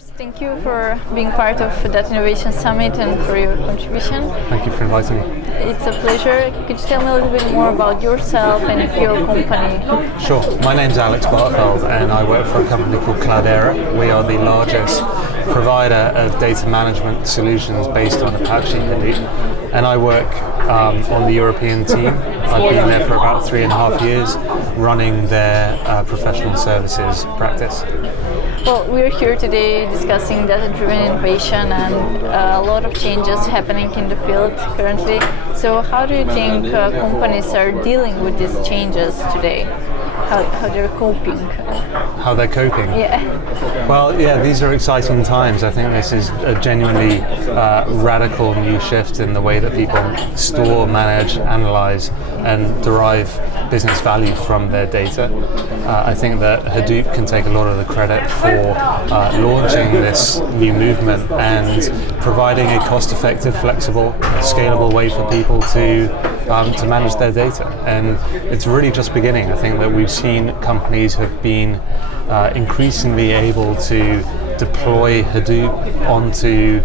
First, thank you for being part of that Innovation Summit and for your contribution. Thank you for inviting me. It's a pleasure. Could you tell me a little bit more about yourself and your company? Sure. My name's Alex Bartfeld and I work for a company called Cloudera. We are the largest provider of data management solutions based on Apache Hadoop. And I work on the European team. I've been there for about 3.5 years, running their professional services practice. Well, we're here today discussing data-driven innovation and a lot of changes happening in the field currently. So how do you think companies are dealing with these changes today? How they're coping? How they're coping? Yeah. Well, yeah, these are exciting times. I think this is a genuinely radical new shift in the way that people store, manage, analyze, and derive business value from their data. I think that Hadoop can take a lot of the credit for launching this new movement and providing a cost-effective, flexible, scalable way for people to manage their data. And it's really just beginning. I think that we've seen companies have been increasingly able to deploy Hadoop onto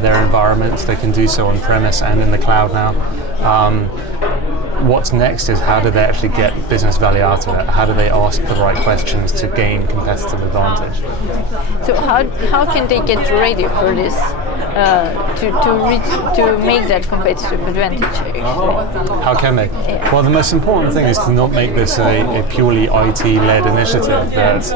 their environments. They can do so on-premise and in the cloud now. What's next is how do they actually get business value out of it? How do they ask the right questions to gain competitive advantage? So how can they get ready for this to make that competitive advantage? Actually? How can they? Yeah. Well, the most important thing is to not make this a purely IT-led initiative. That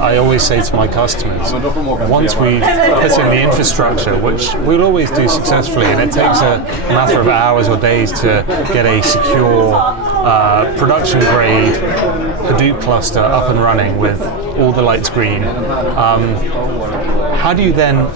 I always say to my customers, once we put in the infrastructure, which we'll always do successfully, and it takes a matter of hours or days to get a secure production-grade Hadoop cluster up and running with all the lights green. How do you then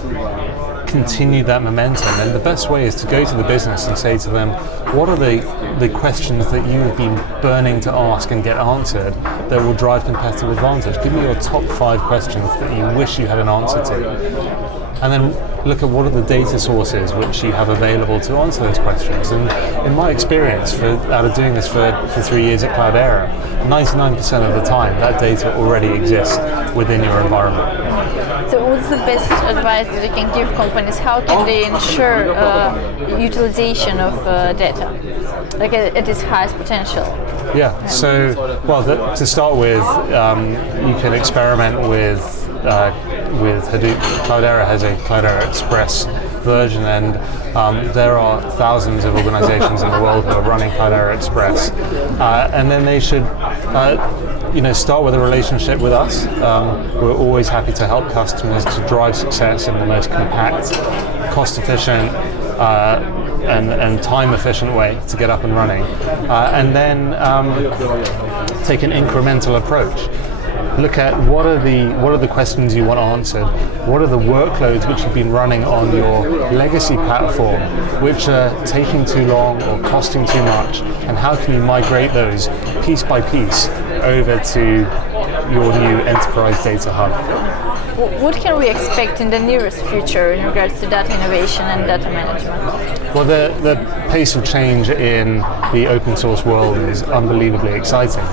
continue that momentum? And the best way is to go to the business and say to them, what are the questions that you have been burning to ask and get answered that will drive competitive advantage? Give me your top 5 questions that you wish you had an answer to. And then look at what are the data sources which you have available to answer those questions. And in my experience, out of doing this for 3 years at Cloudera, 99% of the time that data already exists within your environment. So what's the best advice that you can give companies? How can they ensure utilization of data, like at its highest potential? Yeah, so, well, to start with, you can experiment with Hadoop. Cloudera has a Cloudera Express version, and there are thousands of organizations in the world who are running Cloudera Express. And then they should start with a relationship with us. We're always happy to help customers to drive success in the most compact, cost-efficient, and time-efficient way to get up and running. And then take an incremental approach. Look at what are the questions you want answered. What are the workloads which have been running on your legacy platform, which are taking too long or costing too much, and how can you migrate those piece by piece over to your new enterprise data hub? What can we expect in the nearest future in regards to data innovation and data management? Well, the pace of change in the open source world is unbelievably exciting.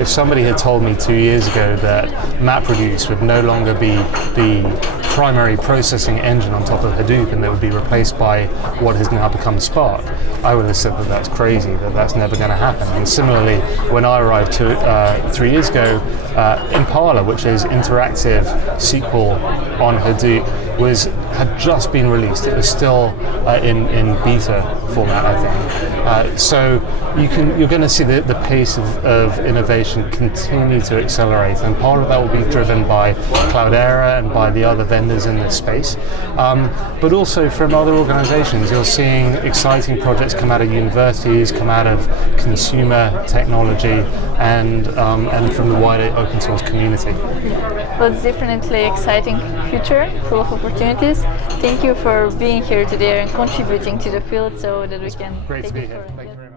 If somebody had told me 2 years ago that MapReduce would no longer be the primary processing engine on top of Hadoop and that would be replaced by what has now become Spark, I would have said that that's crazy, that that's never going to happen. And similarly, when I arrived 3 years ago, Impala, which is interactive SQL on Hadoop, had just been released. It was still in beta format, I think. So you're going to see the pace of innovation continue to accelerate, and part of that will be driven by Cloudera and by the other vendors in this space, but also from other organizations. You're seeing exciting projects come out of universities, come out of consumer technology, and from the wider open source community. Well, it's definitely an exciting future, full of opportunities. Thank you for being here today and contributing to the field so that we can Great take to be it here. forward. Thank you very much.